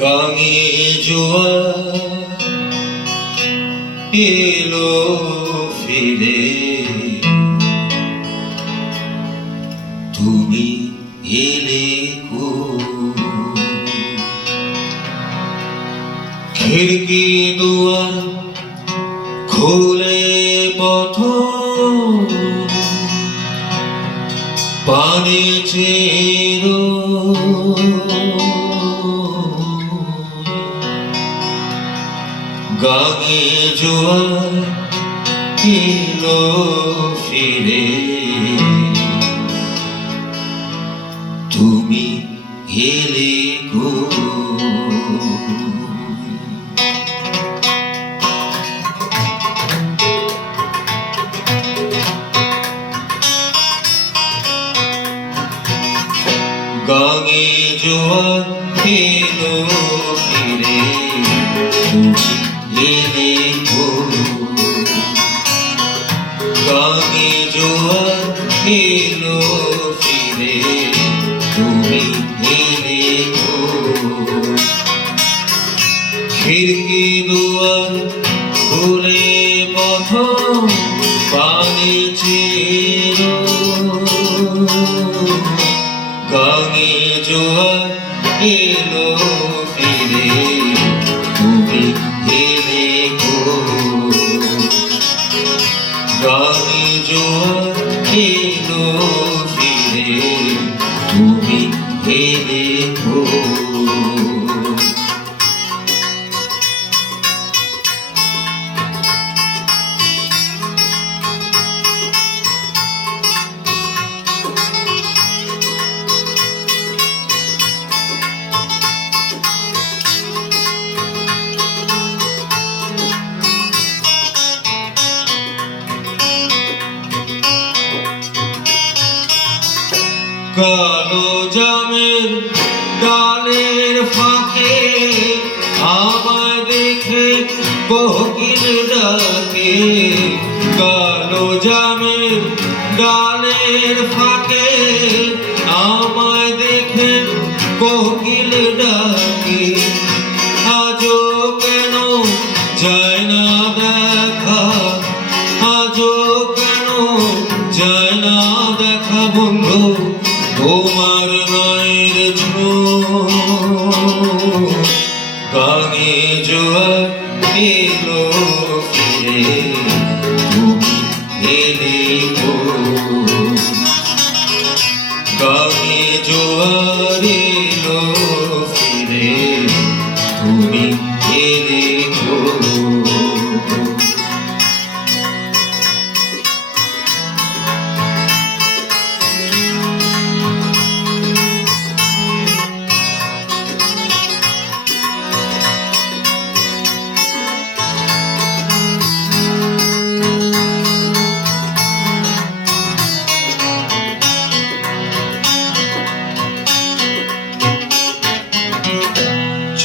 গাঙে জোয়ার এলো ফিরে। তুমি এলে খিড়কি দুয়ার খোলে পথ পানে চেরো। গাঙে জোয়ার এলো ফিরে। তুমি এলে গো। গাঙে জোয়ার এলো ফিরে। তুমি এলে গো গাঙে জোয়ার এলো ফিরে, তুমি এলে খিড়কি দুয়ার খুলে পথ পানি চির। এলো ফিরে। গাঙে কালো জামের ডালের ফাঁকে আমায় দেখে কোকিল ডাকে। কালো জামের ডালের ফাঁকে আমায় দেখে কোকিল ডাকে। আজও কেন যায় না কানে জোয়ার এলো ফিরে তুমি এলে গানে জোয়ার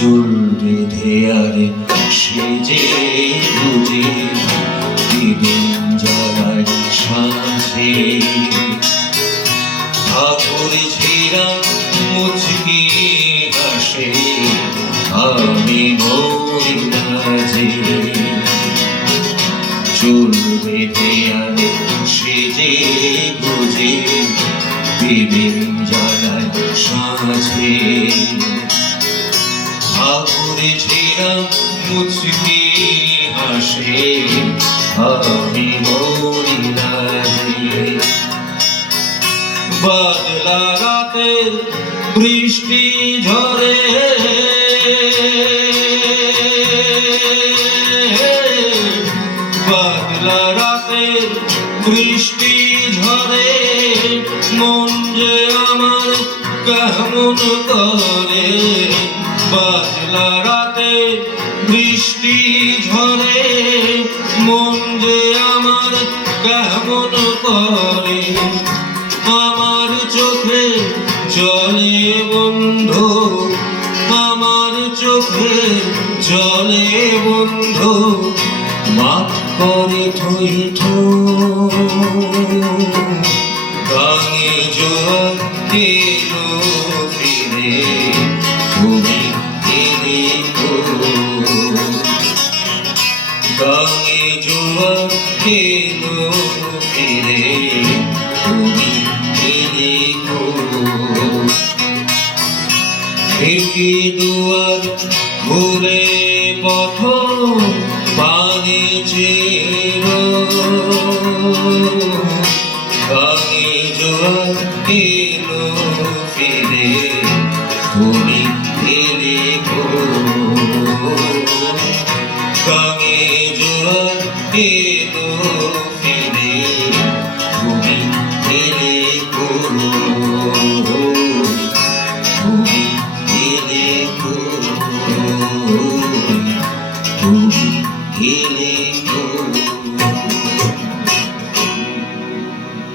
চুল বেঁধে আর সেজে বুঝে দিদিন জলায় সাঁঝে ঠাকুর ঝিরা মুচকি হাসে, আমি মরি রাজে বাদলা রাতের বৃষ্টি ঝরে। বাদলা রাতের বৃষ্টি ঝরে, মন যে আমার কেমন করে। বাদলা রাতে বৃষ্টি ঝরে, মন যে আমার কেমন করে, আমার চোখে জলে বন্ধু, আমার চোখে জলে বন্ধু, মাত করে জোয়ার এলো ফিরে খিড়কি দুয়ার ঘুরে পথ পানে চের। Cristo.